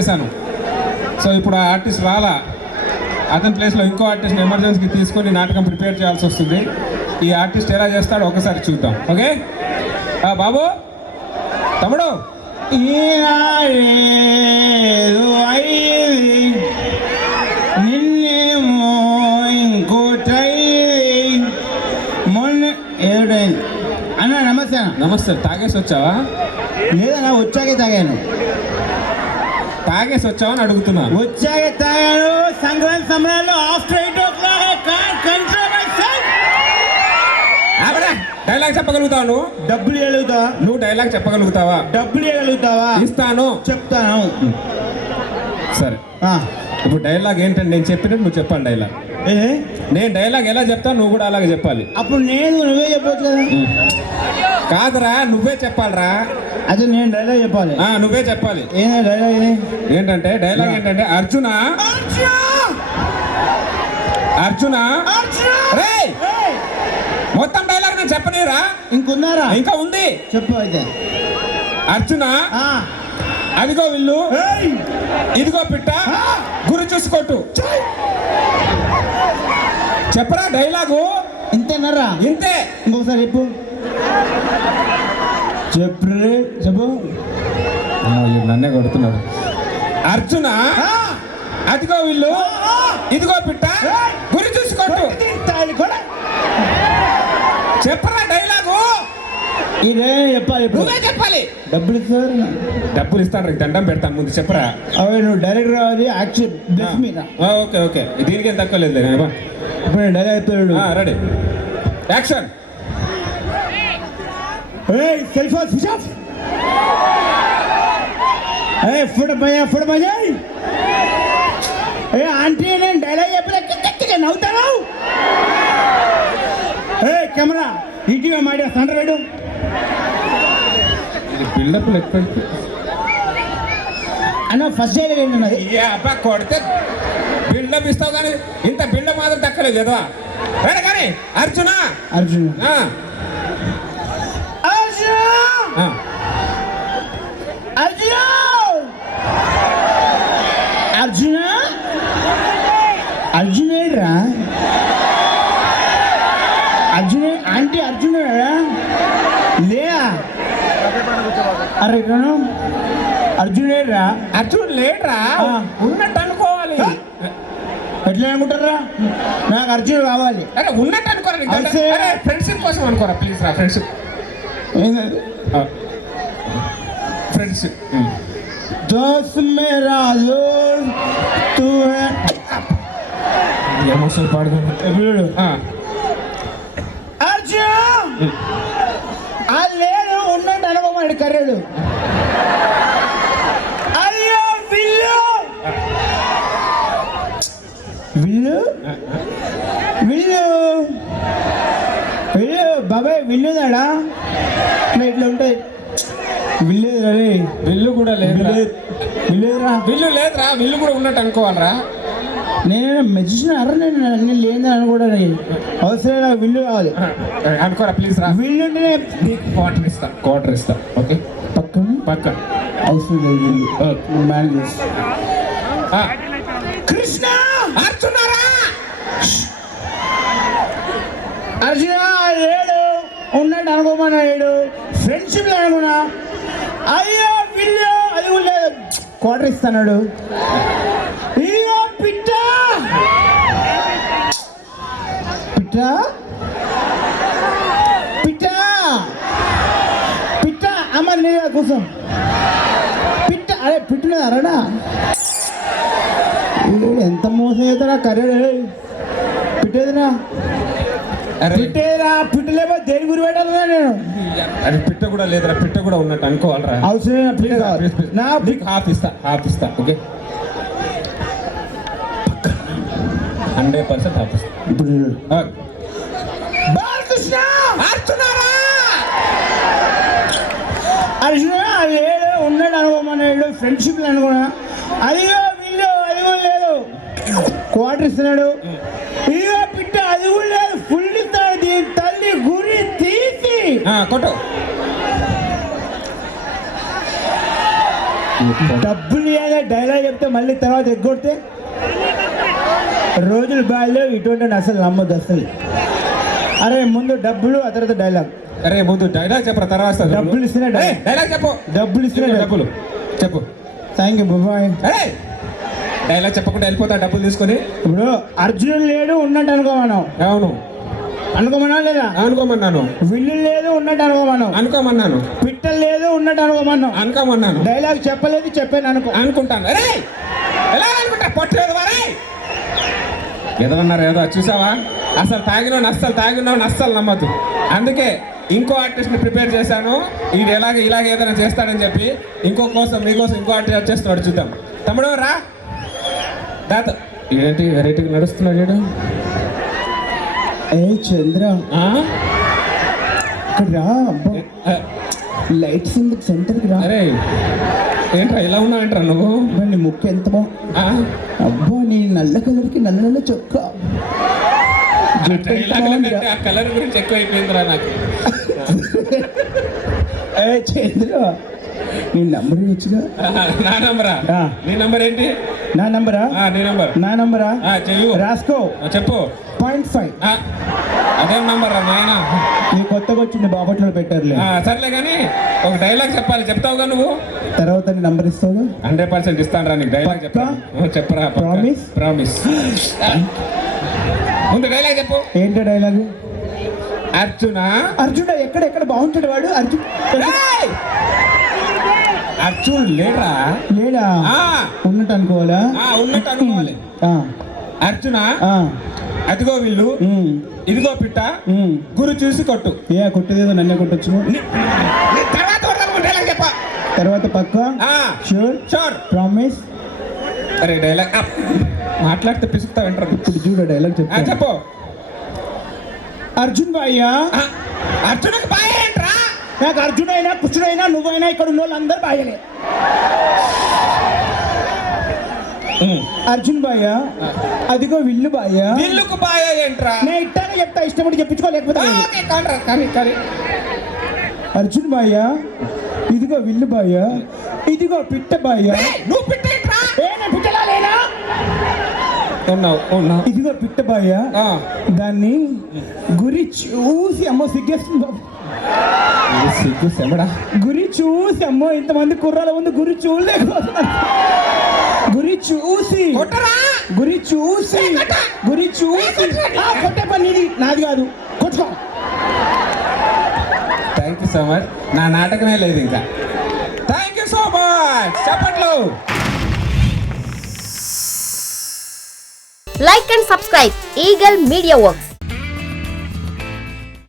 చేశాను. సో ఇప్పుడు ఆ ఆర్టిస్ట్ రాలా, అతని ప్లేస్లో ఇంకో ఆర్టిస్ట్ని ఎమర్జెన్సీకి తీసుకొని నాటకం ప్రిపేర్ చేయాల్సి వస్తుంది. ఈ ఆర్టిస్ట్ ఎలా చేస్తాడో ఒకసారి చూద్దాం. ఓకే బాబు, తమ్ముడు, నిన్నేమో ఇంకోటై మొన్న ఏడైంది అన్న. నమస్తే అన్న. నమస్తే. తాగేసి వచ్చావా? లేదన్నా, వచ్చాకే తాగాను. తాగేసి వచ్చావా అని అడుగుతున్నా. వచ్చాకే తాగాను. సంక్రాంతి సమయంలో ఆఫ్టర్ 8 o'clock డైలాగ్ చెప్పగలుగుతావు నువ్వు? డబ్బులు ఎలుగుతా. నువ్వు డైలాగ్ చెప్పగలుగుతావా? డబ్బులు ఎలుగుతావా? ఇస్తాను, చెప్తాను. సరే, ఇప్పుడు డైలాగ్ ఏంటంటే నేను చెప్పినట్టు నువ్వు చెప్పాలి డైలాగ్. నేను డైలాగ్ ఎలా చెప్తాను నువ్వు కూడా అలాగే చెప్పాలి. అప్పుడు నువ్వే చెప్పవచ్చు కదా. కాదురా, నువ్వే చెప్పాలరా. అదే నేను డైలాగ్ చెప్పాలి. నువ్వే చెప్పాలి. డైలాగ్ ఏంటంటే డైలాగ్ ఏంటంటే అర్జున అర్జున రే, మొత్తం డైలాగ్ నేను చెప్పనీరా. ఇంకున్నారా? ఇంకా ఉంది, చెప్పు అయితే. అర్జున అదిగో విల్లు, ఇదిగో పిట్ట, గురి చూసుకోటు. చెప్పరా డైలాగు. ఇంతేనరా? ఇంతే. ఇంకొకసారి చెప్పు. చెప్పు. నన్నే కొడుతున్నాడు. అర్జున అదిగో విల్లు, ఇదిగో పిట్ట, గురి చూసుకోటు. చెప్పరా డైలాగు. ఇదే చెప్పాలి. నువ్వే చెప్పాలి. డబ్బులు ఇస్తారు. డబ్బులు ఇస్తాను, దండం పెడతాను. ముందు చెప్పరా. అవి నువ్వు డైరెక్ట్ రావాలి. యాక్షన్ బ్లెస్ మీద. ఓకే ఓకే, దీనికి ఏం తక్కువ లేదు. ఇప్పుడు డైరెక్ట్ అయిపోయాడు. Ready, action. Cell phone switch off. Food భయ. ఆంటీ నేను డైలాగ్ చెప్పలే నవ్వుతాను. కెమెరా ఇటీగా మాట సండ్ర వేడు. బిల్డప్ ఎక్కువ అన్న. ఫస్ట్ డైలాగ్ ఏంటన్నది? అబ్బా కొడితే బిల్డప్ ఇస్తావు కానీ ఇంత బిల్డప్ మాత్రం దక్కలేదు కదా. కానీ అర్జున అర్జున అర్జున అర్జునేడ్రా. అర్జున ఆంటీ అర్జునుడా లేరా? అరే అర్జునేడ్రా. అర్జున్ లేడ్రా, ఉన్నట్టు అనుకోవాలి. ఎట్లా అనుకుంటారా? నాకు అర్జున్ కావాలి. అరే ఉన్నట్టు అనుకోరా. ఫ్రెండ్షిప్ కోసం అనుకోరా ప్లీజ్ రా. Friendship friendship. दोस्त मेरा दोस्त तू है. ఎమోషన్ పాడుతుంది. అర్జున్ ఆ లేడు ఉన్నట్టు అనుకోమని కర్రేడు. అయ్యో విల్లు విల్లు విల్లు విల్లు బాబాయ్ విల్లుదాడా ఇట్లా ఉంటాయి. విల్లేదురా. విల్లు కూడా లేదురా. విల్లు లేదురా, విల్లు కూడా ఉన్నట్టు అనుకోవాలరా. నేను మెజిషియన్ అర్ర, నేను లేదని అనుకోవడం అవసరం. విల్లు కావాలి అనుకోరా ప్లీజ్ రా. విల్లు ఉంటేనే క్వార్టర్ ఇస్తా. ఓకే పక్కన అవసరం లేదు. విల్లు మేనేజ్. కృష్ణ అర్జునారా. అర్జున ఏడు ఉన్నట్టు అనుకోమన్నాడు. ఫ్రెండ్షిప్ అనుకున్నా. అయ్యో విల్లు అది కూడా లేదు. క్వార్టర్ ఇస్తున్నాడు. అయ్యో పిట్ట పిట్ట పిట్ట పిట్ట అమ్మ లేదా కోసం పిట్ట. అరే పిట్టున్నది అరడా. ఎంత మోసం అవుతారా కర్రీ. పిట్టేదిరా పిట్టేరా. పిట్టలేమో దేని గురి పెట్టాలరా నేను. అది పిట్ట కూడా లేదురా, పిట్ట కూడా ఉన్నట్టు అనుకోవాలరా. అవసరం ప్లీజ్. నా హాఫ్ ఇస్తా. ఓకే 100% హాఫ్ ఇస్తా. ఇప్పుడు అర్జున ఏదో ఉన్నాడు అనుకోమన్నాడు. ఫ్రెండ్షిప్ అనుకున్నా. అదిగో వీళ్ళు అది కూడా లేదు. క్వార్టర్ ఇస్తున్నాడు. ఇదిగో పిట్ట అది కూడా లేదు. ఫుల్ ఇస్తాడు. దీని తల్లి గురి తీసి కొట్టు. డబ్బులు ఇవ్వగా డైలాగ్ చెప్తే మళ్ళీ తర్వాత ఎగ్గొడితే రోజులు బాగాలేవు. ఇటువంటి అసలు నమ్మొద్దు అసలు. అరే ముందు డబ్బులు ఆ తర్వాత డైలాగ్. అరే ముందు డైలాగ్ చెప్పరా, తర్వాత డబ్బులు ఇస్తేనే డైలాగ్ చెప్పు. డబ్బులు ఇస్తేనే డబ్బులు చెప్పు. థ్యాంక్ యూ బాబాయ్. అరే డైలాగ్ చెప్పకుండా వెళ్ళిపోతా డబ్బులు తీసుకొని. ఇప్పుడు అర్జునుడు లేడు ఉన్నట్టు అనుకోమన్నావు. అవును అనుకోమన్నా లేదా? అనుకోమన్నాను. విల్లు లేదు ఉన్నట్టు అనుకోమన్నావు. అనుకోమన్నాను. పిట్టలు లేదు ఉన్నట్టు అనుకోమన్నావు. అనుకోమన్నాను. డైలాగ్ చెప్పలేదు చెప్పాను అనుకుంటాను. అరే ఎలా అనుకుంటా పొట్టలేదు వారే ఏదో అన్నారు ఏదో చూసావా. అసలు తాగినోని అస్సలు నమ్మద్దు. అందుకే ఇంకో ఆర్టిస్ట్ని ప్రిపేర్ చేశాను. ఇది ఇలాగే ఏదైనా చేస్తాడని చెప్పి మీకోసం ఇంకో ఆర్టిస్ట్ చేస్తున్నాడు. చూద్దాం. తమ్ముడు రా దాత. ఏంటి వెరైటీగా నడుస్తున్నాడు. ఏ చంద్ర రా. అబ్బా లైట్స్ సెంటర్కి రా. అరే ఏంట్రా ఇలా ఉన్నావేంట్రా నువ్వు? నీ ముక్కు ఎంత అబ్బా నీ నల్ల కలర్కి నల్ల చొక్కా. ఆ కలర్ గురించి ఎక్కువ అయిపోయిందిరా నాకు. ఏ చంద్ర నీ నంబర్ ఇచ్చుగా. నా నంబరా? నీ నంబర్ ఏంటి? నా నంబరా? నా నంబరా చెయ్యి రాసుకో. చెప్పు. 0.5. అదేం నంబర్ రా నాయన? నీ కొత్తగా వచ్చింది బాపట్లో పెట్టారులే. సర్లే కానీ ఒక డైలాగ్ చెప్పాలి. చెప్తావుగా నువ్వు? తర్వాత నీ నంబర్ ఇస్తావు. 100% ఇస్తాను రా నీకు. డైలాగ్ చెప్పరా. ప్రామిస్. ముందు డైలాగ్ చెప్పు. ఏంటో డైలాగు? అర్జున ఎక్కడ బాగుంటాడు వాడు? అర్జున్ లేడా? ఉన్నట్టు అనుకోవాలా? ఉన్నట్టు అనుకోవాలి. అర్జున అదిగో విల్లు, ఇదిగో పిట్ట, గురు చూసి కొట్టు. కొట్టేదేదో నన్నే కొట్టొచ్చు. తర్వాత పక్క షూర్ ప్రామిస్. అరే డైలాగ్ మాట్లాడితే పిసుకుతా వింటారు. ఇప్పుడు చూడ డైలాగ్ చెప్పు. అర్జున్ బాయ్యా. అర్జునకి బాయ్ ఏంట్రా? నాకు అర్జున్ అయినా కృష్ణుడైనా నువ్వైనా ఇక్కడ ఉన్న వాళ్ళు అందరు బాయ్యలే. అర్జున్ బాయ్యా అదిగో విల్లు బాయ్యా. విల్లుకు బాయ్ ఏంట్రా? నేను ఇట్టానే చెప్తా, ఇష్టపడి చెప్పించుకోలేకపోతే. అర్జున్ బాయ్యా ఇదిగో విల్లు బాయ్యా, ఇదిగో పిట్ట బాయ్యా. నువ్వు పిట్ట పిట్టలా లేనా? ఇదిగో పిట్ట బాయ్యా. దాన్ని గురి చూసి అమ్మో సిగ్గేస్తుంది బాబు. గురి చూసి అమ్మో ఇంతమంది కుర్రాల ముందు గురి చూడలేకపోతున్నా. గురి చూసి కొట్టే పని నీది, నాది కాదు. కొట్టుకో. Thank you so much. నా నాటకమే లేదు ఇంకా. Thank you so much. చెప్పట్లు. Like and subscribe Eagle Media Works.